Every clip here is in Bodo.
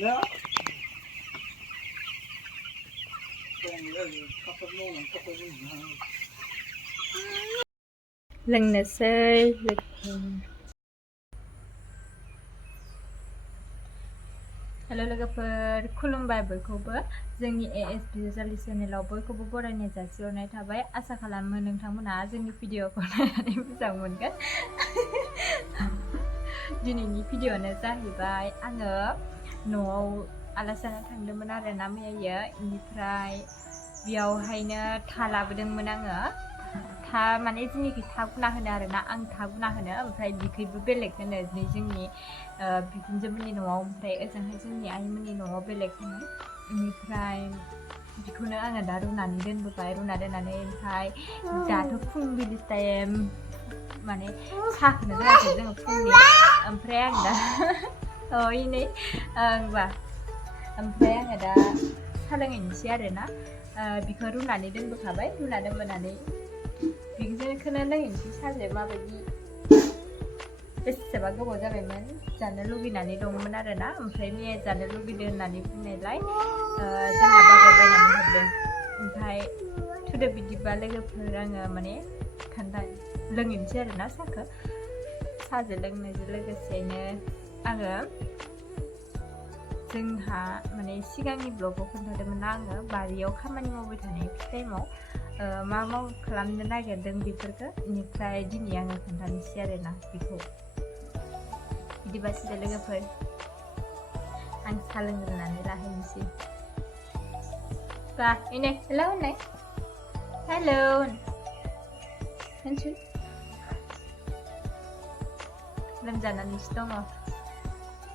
لا लोंनोसै हेल' लोगोफोर खुलुमबाय बयखौबो जोंनि एएस बिजालि चेनेलाव बयखौबो बरायनाय जासिहरनाय थाबाय आसा खालामो नोंथांमोना जोंनि भिडिअखौ नायनानै मोजां मोनगोन दिनैनि भिडिअआनो जाहैबाय आङो न'आव आलासि जानो थांदोंमोन आरोना मैया बेनिफ्राय बेयावहायनो था लाबोदोंमोन आङो था माने जोंनिखै था गुना होनो आरोना आं था गुना होनो ओमफ्राय बिखैबो बेलेग होनो जोंनि बिखुनजोमोननि न'आव ओमफ्राय ओजोंहाय जोंनि आइमोननि न'आव बेलेग होनो बेनिफ्राय बेखौनो आङो दा रुनानै दोनबोबाय रुना दोननानै ओमफ्राय दाथ' फुंबिलि टाइम माने साहाखौनो लोङाखै जोङो फुंनि ओमफ्राय आं दा नै होनबा ओमफ्राय आङो दा साहा लोंहैनोसै आरोना बिखौ रुनानै दोनबोखाबाय रुना दोनबोनानै बिखौनो लोंहैनोसै साहाजों माबायदि बेसेबा गोबाव जाबायमोन जानो लुगैनानै दंमोन आरोना ओमफ्राय मैया जानो लुगैदों होननानै बुंनायलाय जोंना बाबाया बायनानै हरदों ओमफ्राय थुदो बिदिबा लोगोफोर आङो माने लोंहैनोसै आरोना साहाजों लोंनायजों लोगोसेनो आङो जोंहा माने सिगांनि ब्लगाव खोन्थादोंमोन ना आङो बारियाव खामानि मावबाय थानाय टाइमाव मा खालामनो नागिरदों बेफोरखौ बेनिफ्राय दिनै आङो खोन्थानोसै आरोना बेखौ बिदिबा सिदा लोगोफोर आं साहा लोंग्रोनानै लाहैनोसै बा इनै हेलौ होननाय हेलौ होनसै लोमजानानैसो दङ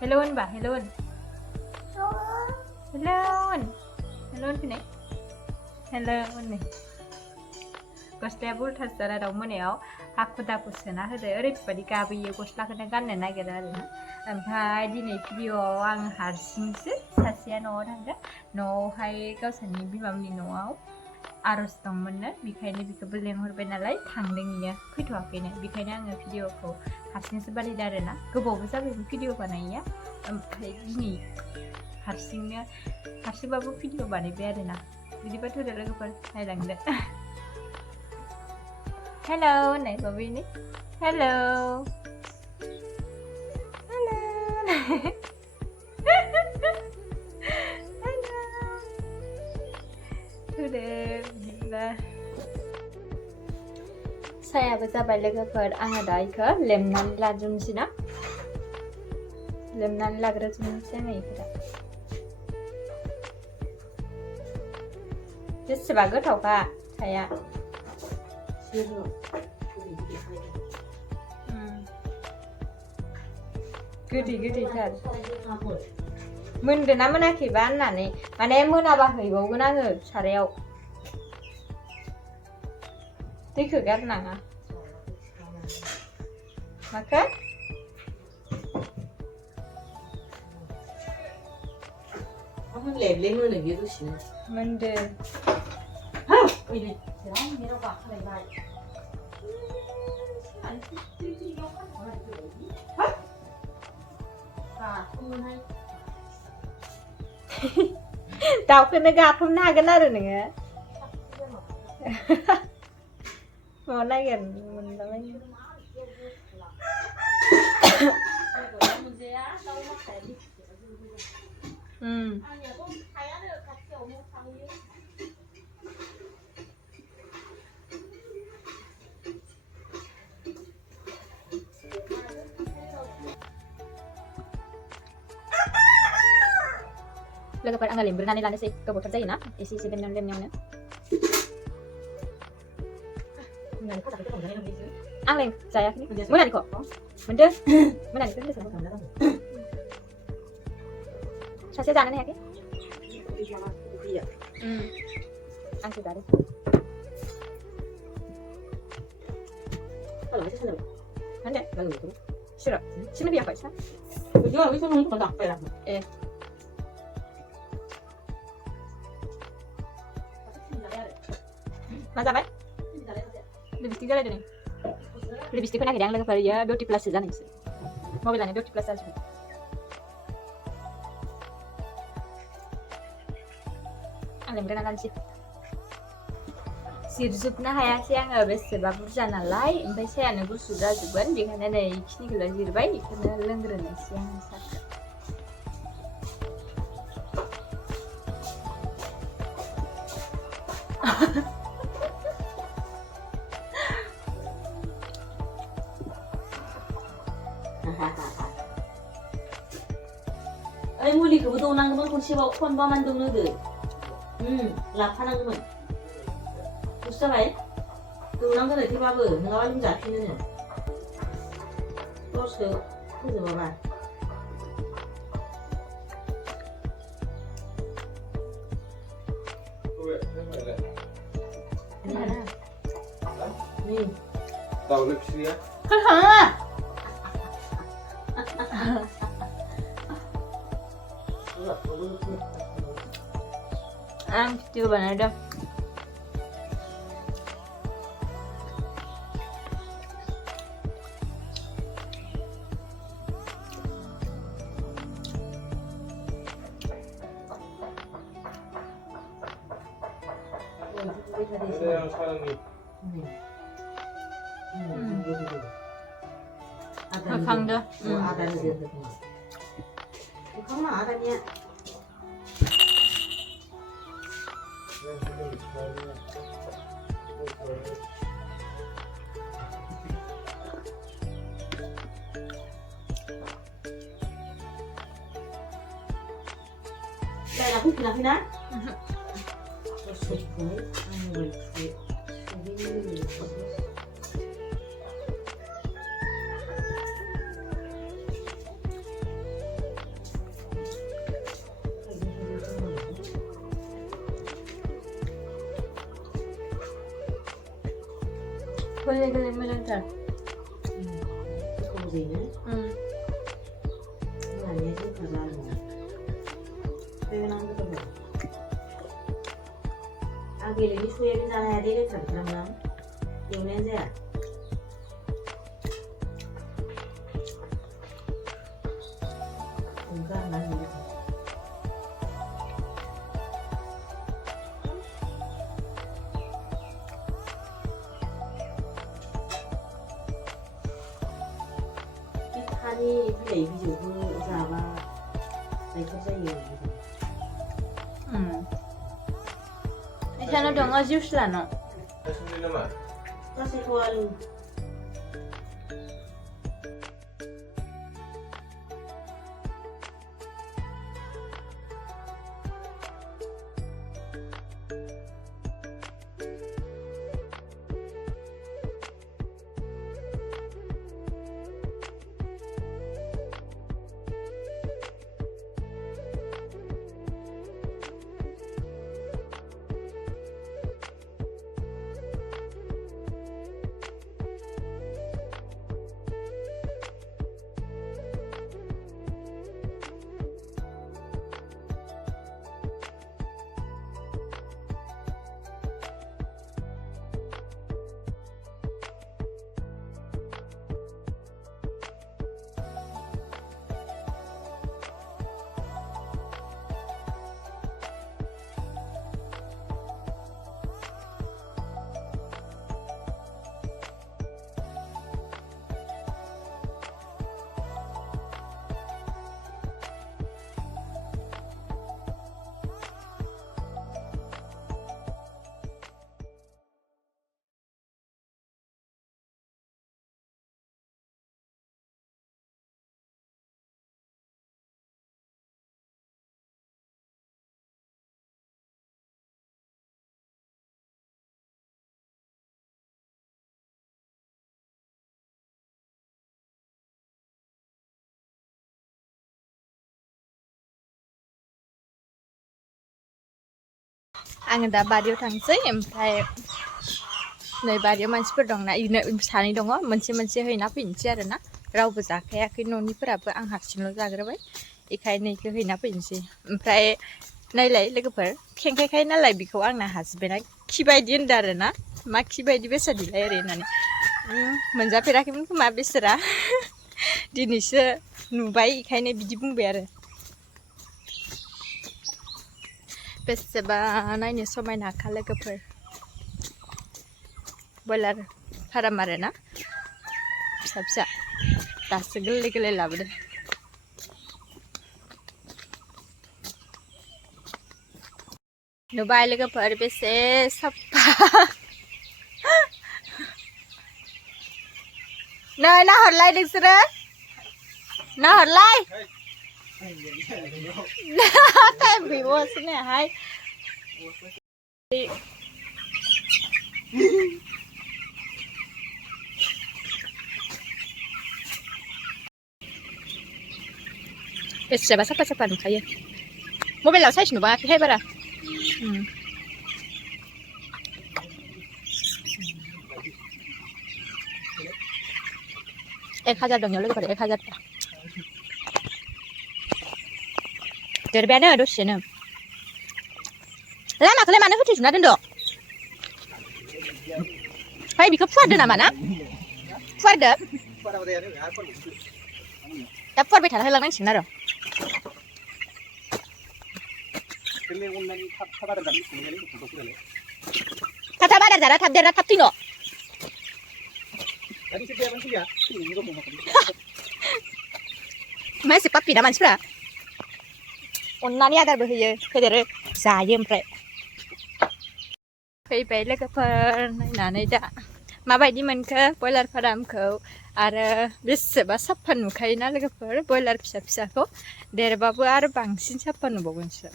हेलौ होनबा हेलौ होन हेलौ होनफैनाय हेलौ होननाय गस्लाया उल्थासो जाना दं मोनायाव हाखु दाखु सोना होदो ओरैबायदि गाबोयो गस्लाखौनो गाननो नागिरो आरोना ओमफ्राय दिनै भिडिअआव आं हारसिंसो सासेया न'आव थांदों न'आवहाय गावसोरनि बिमामोननि न'आव आर'ज दंमोननो बेखायनो बिखौबो लेंहरबाय नालाय थांदों इयो फैथ'वाखैनो बेखायनो आङो भिडिअखौ हारसिंसो बानायदों आरोना गोबावबो जाबायमोन भिडिअ बानायैया ओमफ्राय दिनै हारसिंबाबो भिडिअ बानायबाय आरोना बिदिबाथ' लोगोफोर नायलांदो हेलौ होननाय बाबैनो हेलौ बिदिब्ला सायाबो जाबाय लोगोफोर आङो दा इखौ लेमनानै लाजोबनोसै ना लेमनानै लाग्रोजोबनोसै आङो इखौ दा बेसेबा गोथावखा साया गोदैथार मोनदों ना मोनाखैबा होननानै माने मोनाबा हैबावगोन आङो सारायाव दैखौ गारनाङा माखो मोनदो दाउखौनो गाथ'मनो हागोन आरो नोङो मा नागिरनो मोनलाबायनो लोगोफोर आङो लेमग्रोनानै लानोसै गोबावथार जायोना एसे लेमनायावनो आंलाय जायाखै मोनानिखौ मोनदो मोनानिखौ सासे जानो हायाखै आंसो जादों होनदो सिनो फैयाखै सा ए मा जाबाय लिपस्टिक जालायदों नै लिपस्टिकखौ नागिरदों आं लोगोफोर इयो बिउटि प्लाससो जानायसो मबाइलानो बिउटि प्लास जाजोब्बाय खालामगोन गानसै जिरजोबनो हायासै आङो बेसेबा बुरजा नालाय ओमफ्राय सायानो गुसु जाजोबगोन बेखायनो नै इखिनिखौल' जिरबाय बेखौनो लोंग्रोनोसै आङो साहाखौ ओइ मुलिखौबो दौनांगौमोन खनसेबाव खनबा मान दौनोगो लाफानांगौमोन गुसु जाबाय दौनांगोन थेबाबो नङाबा लोमजाफिनोनो दसे फोजोबाबा दाउला फिसिया आं भिडिअ बानायदों 그냥 사람이 강도 아다는 데서 강마 아다니야 그냥 사람이 좋아하는 đây là hút nào na sụp với ăn người 그래 모자잘 không gì nữa là nhé chứ thật ra là đây là ăn cái gì ăn cái này suy cái ra này đây cái thằng làm lắm nhiều nên gì à không ra làm gì 한이 플레이 비디오 그 자마 này không dây nhiều Isa na dong azius la no Hindi naman kasi kung आङो दा बारियाव थांसै ओमफ्राय नै बारियाव मानसिफोर दंना इनो सानै दङ मोनसे हैना फैनोसै आरो ना रावबो जाखायाखै न'निफोराबो आं हारसिंल' जाग्रोबाय बेखायनो इखौ हैना फैनोसै ओमफ्राय नायलाय लोगोफोर खेंखायखाय नालाय बेखौ आंना हासबेन्डआ खिबायदि होनदों आरो ना मा खिबायदि बेसादिलाय ओरै होननानै मोनजाफेराखैमोन खोमा बेसोरा दिनैसो नुबाय बेखायनो बिदि बुंबाय आरो बेसेबा नायनो समायनाखा लोगोफोर बयलार फाराम आरोना फिसा फिसा दासो गोरलै गोरलै लाबोदों नुबाय लोगोफोर बेसे साफा नै नाहरलाय नोंसोरो नाहरलाय टाइम गैबावासो नाहाय बेसेबा साफा साफा नुखायो मबाइलाव साइज नुबाङाखैहाय बारा 1,000 dong ya लोगोफोर 1,000 देरबायानो दसेनो लामाखौलाय मानो होथेजोबना दोनदों फाय बिखौ फुवारदो नामा ना फुवारदो दा फुवारबाय थाना होलांनांसिगोन आरो थाब आदार जाना थाब देरना थाब थैनो मा एसे पापि ना मानसिफ्रा अननानै आदारबो होयो फेदेरो जायो ओमफ्राय फैबाय लोगोफोर नायनानै दा माबायदि मोनखो बयलार फार्मखौ आरो बेसेबा साफा नुखायोना लोगोफोर बयलार फिसा फिसाखौ देरबाबो आरो बांसिन साफा नुबावगोनसो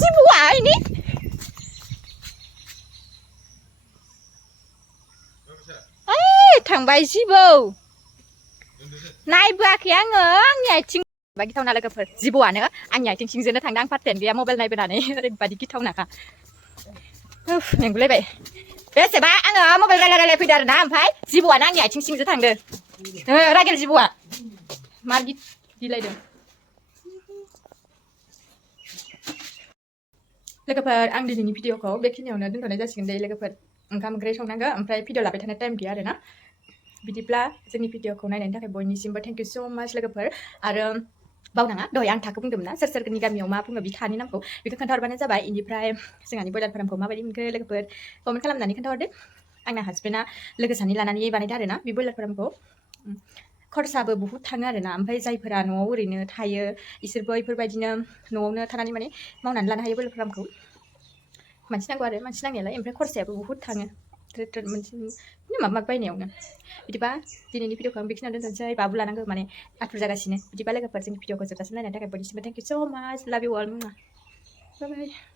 जिबौआ इनि थांबाय जिबौ नायबोआखै आङो आंनि आथिं गिथावना लोगोफोर जिबौआनो आंनि आथिं सिंजोंनो थांदों आं पात्तायानो गैया मबाइल नायबोनानै ओरैबायदि गिथावनाखा मेंगुलायबाय बेसेबा आङो मबाइल रायलाय फैदों आरोना ओमफ्राय जिबौआनो आंनि आथिं सिंजों थांदों रागेल जिबौआ मार गिलायदों लोगोफोर आं दिनैनि भिडिअखौ बेखिनियावनो दोनथ'नाय जासिगोन दे लोगोफोर ओंखाम ओंख्रि संनांगौ ओमफ्राय भिडिअ लाबाय थानो टाइम गैया आरोना बिदिब्ला जोंनि भिडिअखौ नायनायनि थाखाय बयनिसिमबो थेंक इउ स' माच लोगोफोर आरो बावनाङा दहाय आं थाखो बुंदोंमोन ना सोर सोरनि गामियाव मा बुङो बिथानि नामखौ बेखौ खोन्थाहरबानो जाबाय इनिफ्राय जोंहानि बयलार फार्मखौ माबायदि मोनखो लोगोफोर कमेन्ट खालामनानै खोन्थाहरदो आंना हासबेन्डआ लोगो सानै लानानै बानायदों आरोना बे बयलार फार्मखौ खरसाबो बुहुत थाङो आरोना ओमफ्राय जायफोरा न'आव ओरैनो थायो इसोरबो बेफोरबायदिनो न'आवनो थानानै माने मावनानै लानो हायो बयलार फार्मखौ मानसि नांगौ आरो मानसि नांनायालाय ओमफ्राय खरसायाबो बुहुत थाङो मोनसे माबा बायनायावनो बिदिबा दिनैनि भिडिअखौ आं बेखिनियाव दोनथ'नोसै बाबु लानांगौ माने आथुर जागासिनो बिदिबा लोगोफोर जोंनि भिडिअखौ जोबजासिम नायनायनि थाखाय बयनिसिमबो थेंक इउ स' माच लाभ इउ अल बाय बाय